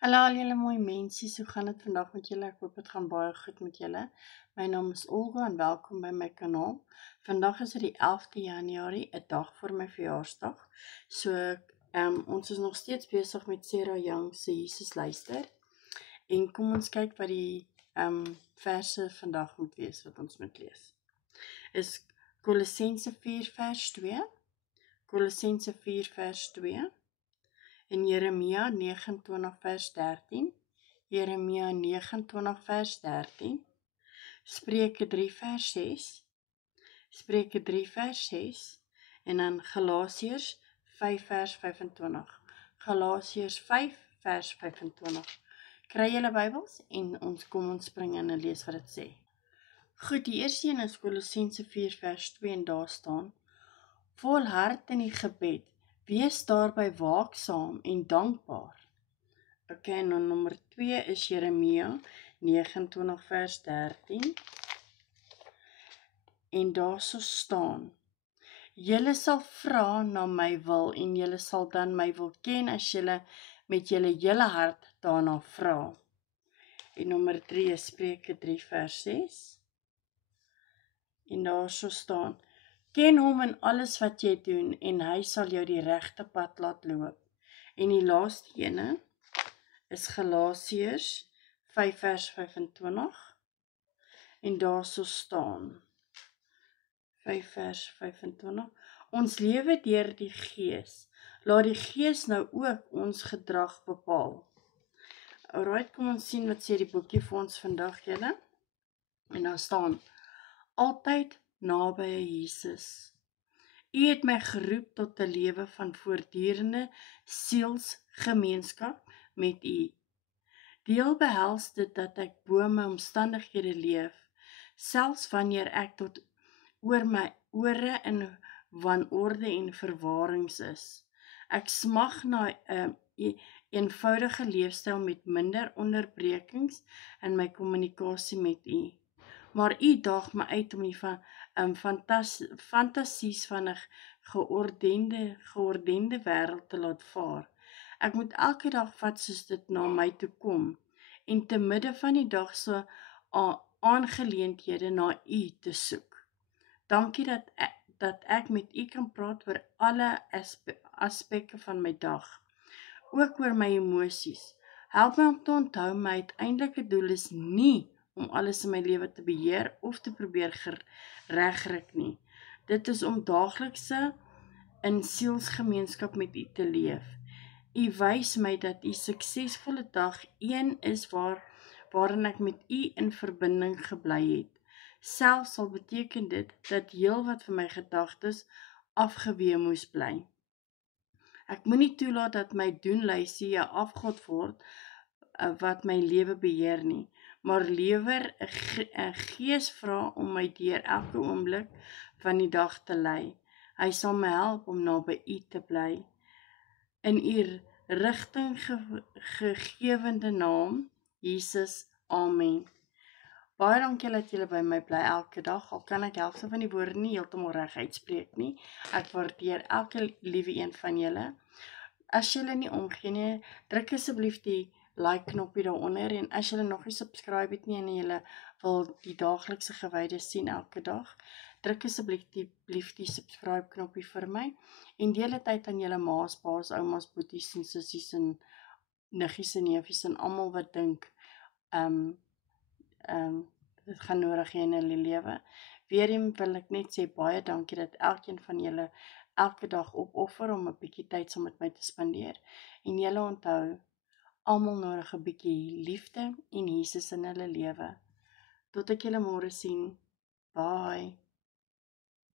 Hallo al julle mooi mensies, hoe gaan het vandag met julle? Ek hoop het gaan baie goed met julle. My naam is Olga en welkom by my kanaal. Vandag is dit die 11de Januarie, 'n dag voor my verjaarsdag. So, ons is nog steeds besig met Sarah Young se Jesus luister. En kom ons kyk wat die verse vandag moet wees wat ons moet lees. Is Kolossense 4 vers 2. Kolossense 4 vers 2. En Jeremia 29 vers 13, Jeremia 29 vers 13, Spreuke 3 vers 6, Spreuke 3 vers 6, en dan Galasiërs 5 vers 25, Galasiërs 5 vers 25. Kry julle Bybels en ons spring in en lees wat dit sê. Goed, die eerste een is Kolossense 4 vers 2 en daar staan, volhard in die gebed, wees daarby waaksaam en dankbaar. Okay, en dan nommer 2 is Jeremia 29 vers 13. En daar so staan, julle sal vra na my wil en julle sal dan my wil ken as julle met julle hele hart daarna vra. En nommer 3 is Spreuke 3 vers 6. En daar so staan, ken hom in alles wat jy doen en hy sal jou die regte pad laat loop. En die laaste ene is Galasiërs 5 vers 25. En daar so staan 5 vers 25. Ons lewe deur die Gees. Laat die Gees nou ook ons gedrag bepaal. Alright, kom ons sien wat sê die boekie vir ons vandag, julle. En daar staan, altyd naby Jesus. U het my geroep tot 'n lewe van voortdurende sielsgemeenskap met u. Deel behels dit dat ek bo my omstandighede leef, selfs wanneer ek tot oor my ore in wanorde en verwarings is. Ek smag na 'n eenvoudige leefstyl met minder onderbrekings in my kommunikasie met u. Maar u daag my uit om die fantasies van 'n geordende wêreld te laat vaar. Ek moet elke dag vat soos dit na my toe kom en te midde van die dag so aangeleenthede na u te soek. Dankie dat ek met u kan praat oor alle aspekte van my dag, ook oor my emosies. Help my om te onthou my uiteindelike doel is nie om alles in my lewe te beheer of te probeer regryk nie. Dit is om daaglikse in sielsgemeenskap met u te leef. U wys my dat u suksesvolle dag een is waarin ek met u in verbinding gebly het. Selfs sal beteken dit dat heel wat van my gedagtes afgeweë moes bly. Ek moenie toelaat dat my doenlysie 'n afgod word wat my lewe beheer nie, maar liewer 'n gees vra om my deur elke oomblik van die dag te lei. Hy sal my help om naby u te bly. In u rigtinggewende naam, Jesus, amen. Baie dankie dat julle by my bly elke dag, al kan ek helfte van die woorde nie heeltemal reg uitspreek nie. Ek waardeer elke liewe een van julle. As julle nie omgee nie, druk asseblief die like knoppie daaronder, en as julle nog nie subscribe het nie en julle wil die daaglikse gewyde sien elke dag, druk asseblief die subscribe knoppie vir my, en deel dit uit aan julle ma's, pa's, ouma's, boeties en sissies en niggies en neefies en almal wat dink dit gaan nodig hê in hulle lewe. Weereens wil ek net sê baie dankie dat elkeen van julle elke dag opoffer om 'n bietjie tyd saam met my te spandeer. En julle onthou, almal nodig 'n bietjie liefde en Jesus in hulle lewe. Tot ek julle môre sien. Bye.